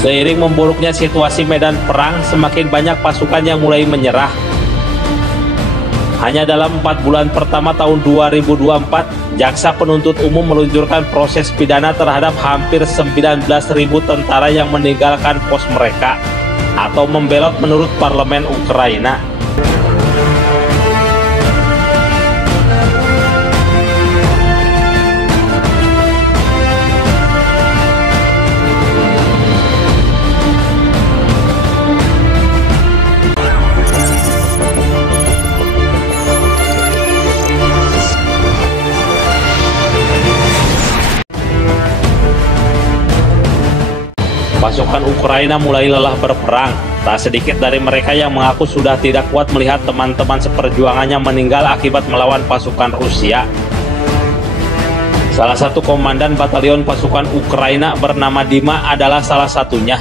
Seiring memburuknya situasi medan perang, semakin banyak pasukan yang mulai menyerah. Hanya dalam 4 bulan pertama tahun 2024, jaksa penuntut umum meluncurkan proses pidana terhadap hampir 19.000 tentara yang meninggalkan pos mereka atau membelot menurut parlemen Ukraina. Pasukan Ukraina mulai lelah berperang. Tak sedikit dari mereka yang mengaku sudah tidak kuat melihat teman-teman seperjuangannya meninggal akibat melawan pasukan Rusia. Salah satu komandan batalion pasukan Ukraina bernama Dima adalah salah satunya.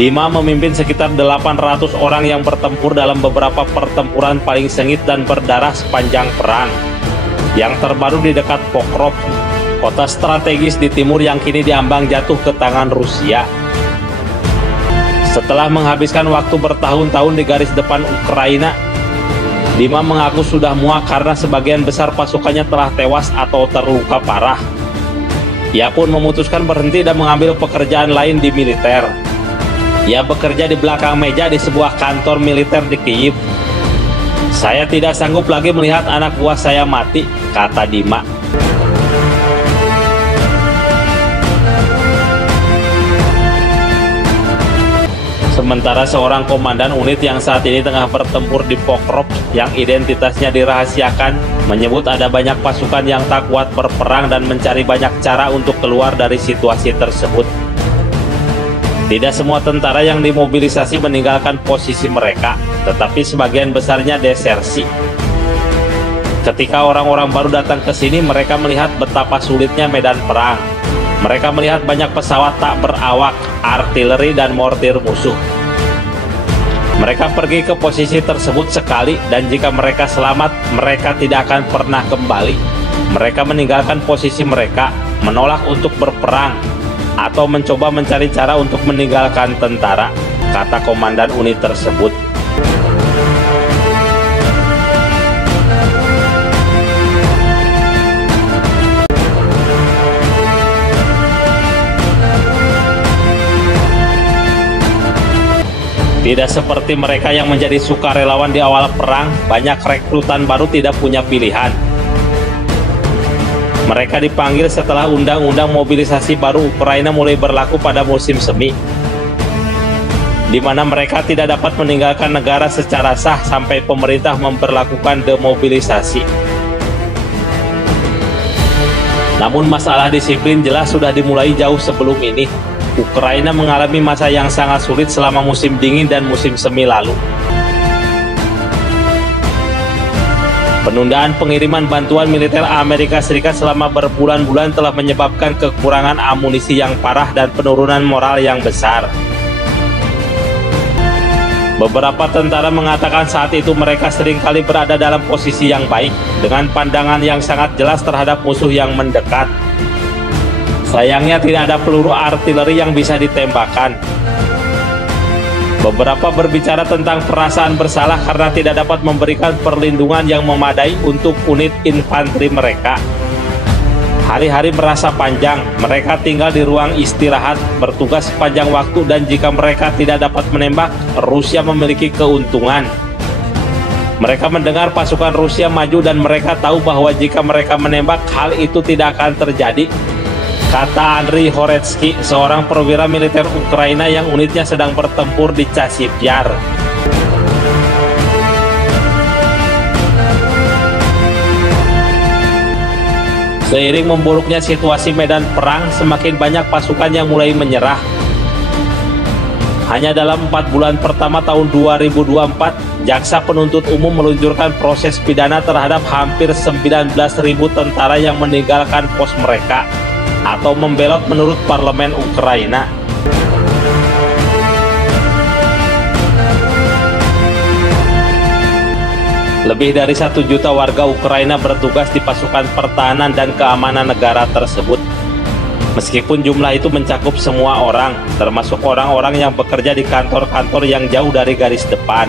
Dima memimpin sekitar 800 orang yang bertempur dalam beberapa pertempuran paling sengit dan berdarah sepanjang perang. Yang terbaru di dekat Pokrov, kota strategis di timur yang kini diambang jatuh ke tangan Rusia. Setelah menghabiskan waktu bertahun-tahun di garis depan Ukraina, Dima mengaku sudah muak karena sebagian besar pasukannya telah tewas atau terluka parah. Ia pun memutuskan berhenti dan mengambil pekerjaan lain di militer. Ia bekerja di belakang meja di sebuah kantor militer di Kyiv. "Saya tidak sanggup lagi melihat anak buah saya mati," kata Dima. Sementara seorang komandan unit yang saat ini tengah bertempur di Pokrov yang identitasnya dirahasiakan menyebut ada banyak pasukan yang tak kuat berperang dan mencari banyak cara untuk keluar dari situasi tersebut. Tidak semua tentara yang dimobilisasi meninggalkan posisi mereka, tetapi sebagian besarnya desersi. Ketika orang-orang baru datang ke sini, mereka melihat betapa sulitnya medan perang. Mereka melihat banyak pesawat tak berawak, artileri dan mortir musuh. Mereka pergi ke posisi tersebut sekali, dan jika mereka selamat, mereka tidak akan pernah kembali. Mereka meninggalkan posisi mereka, menolak untuk berperang, atau mencoba mencari cara untuk meninggalkan tentara, kata komandan unit tersebut. Tidak seperti mereka yang menjadi sukarelawan di awal perang, banyak rekrutan baru tidak punya pilihan. Mereka dipanggil setelah undang-undang mobilisasi baru Ukraina mulai berlaku pada musim semi, di mana mereka tidak dapat meninggalkan negara secara sah sampai pemerintah memperlakukan demobilisasi. Namun masalah disiplin jelas sudah dimulai jauh sebelum ini. Ukraina mengalami masa yang sangat sulit selama musim dingin dan musim semi lalu. Penundaan pengiriman bantuan militer Amerika Serikat selama berbulan-bulan telah menyebabkan kekurangan amunisi yang parah dan penurunan moral yang besar. Beberapa tentara mengatakan saat itu mereka seringkali berada dalam posisi yang baik, dengan pandangan yang sangat jelas terhadap musuh yang mendekat. Sayangnya tidak ada peluru artileri yang bisa ditembakkan. Beberapa berbicara tentang perasaan bersalah karena tidak dapat memberikan perlindungan yang memadai untuk unit infanteri mereka. Hari-hari merasa panjang, mereka tinggal di ruang istirahat, bertugas sepanjang waktu, dan jika mereka tidak dapat menembak, Rusia memiliki keuntungan. Mereka mendengar pasukan Rusia maju dan mereka tahu bahwa jika mereka menembak, hal itu tidak akan terjadi, kata Andriy Horetsky, seorang perwira militer Ukraina yang unitnya sedang bertempur di Chasiv Yar. Seiring memburuknya situasi medan perang, semakin banyak pasukan yang mulai menyerah. Hanya dalam 4 bulan pertama tahun 2024, jaksa penuntut umum meluncurkan proses pidana terhadap hampir 19.000 tentara yang meninggalkan pos mereka atau membelot menurut parlemen Ukraina. Lebih dari 1 juta warga Ukraina bertugas di pasukan pertahanan dan keamanan negara tersebut. Meskipun jumlah itu mencakup semua orang, termasuk orang-orang yang bekerja di kantor-kantor yang jauh dari garis depan.